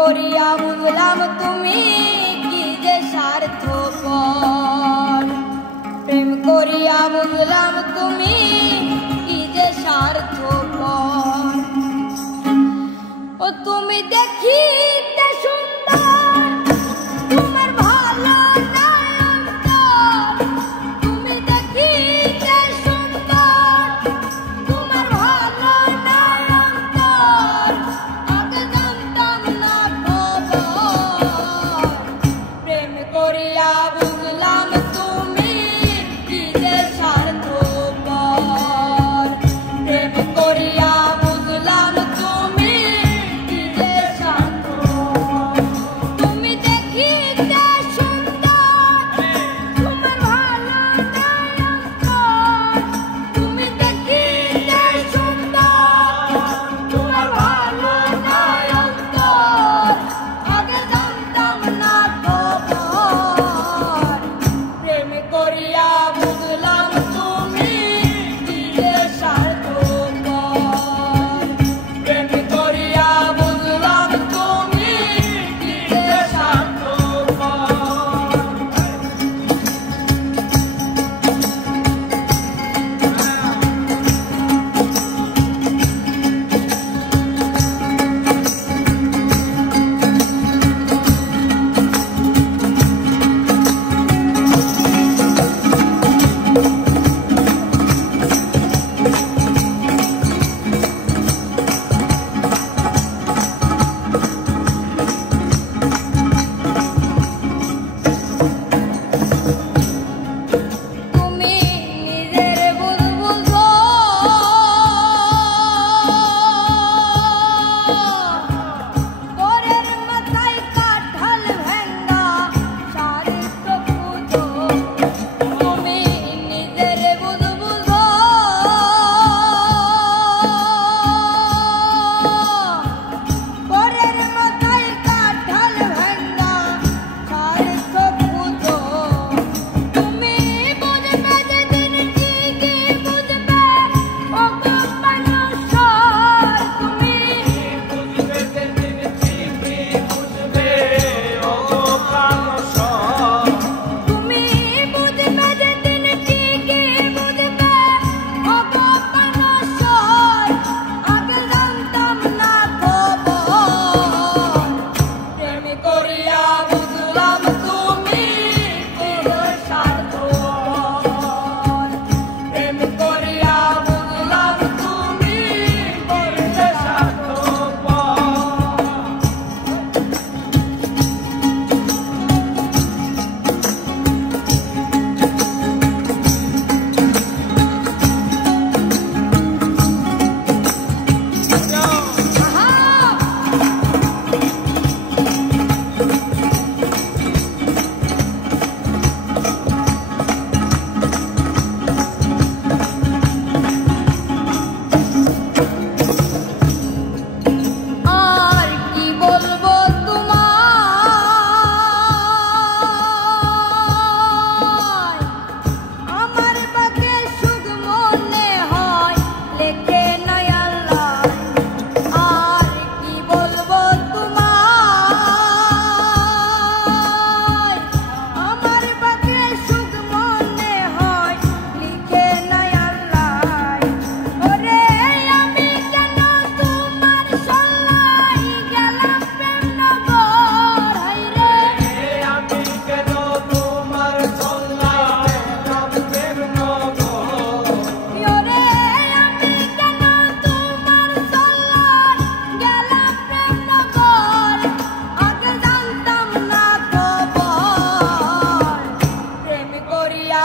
করিয়া বুঝলাম তুমি কি যে স্বার্থপর, প্রেম করিয়া বুঝলাম তুমি কি যে স্বার্থপর। ও তুমি দেখিতে সুন্দর, তোমার ভালো নাই অন্তর। তুমি দেখিতে সুন্দর, তোমার ভালো নাই অন্তর। আগে জানতাম না খবর, প্রেম করিয়া বুঝলাম তুমি কি যে স্বার্থপর। প্রেম করিয়া বুঝলাম তুমি কি যে স্বার্থপর। তুমি দেখিতে সুন্দর, তোমার ভালো নাই অন্তর। তুমি দেখিতে সুন্দর, তোমার ভালো নাই অন্তর। আগে জানতাম না খবর, প্রেম করিয়া বুঝলাম তুমি কি যে স্বার্থপর। প্রেম করিয়া বুঝলাম তুমি কি যে তুমি নিজের বুঝ বুঝো, পরের মাথায় কাঁঠাল ভেঙ্গা চারিত্র খুঁজো। তুমি নিজের বুঝ বুঝো, পরের মাথায় কাঁঠাল ভেঙ্গা চারিত্র খুঁজো। তুমি বুঝবে যেদিন ঠিকই বুঝবে ও গো মানুষর। তুমি বুঝবে যেদিন ঠিকই বুঝবে ও গো প্রাণসর। তুমি বুঝবে যেদিন ঠিকই বুঝবে ও গো মানুষর। আগে জানতাম না খবর, প্রেম করিয়া বুঝলাম তুমি কি যে স্বার্থপর। প্রেম করিয়া বুঝলাম তুমি কি যে স্বার্থপর। আর কি বলবো তোমায়, আমার বাকে সুখ মনে হয় লেখে নাই আল্লাহ। আর কি বলবো তোমায়, আমার বাকে সুখ মনে হয় লিখে নাই আল্লাহ। ওরে আমি কেন তোমার সল্লাই গেলাম প্রেম নগর। হায়রে আমি কেন তোমার সল্লায় গেলাম প্রেম নগর। ওরে আমি কেন তোমার সল্লাই গেলাম প্রেম নগর। আগে জানতাম না খবর, প্রেম করিয়া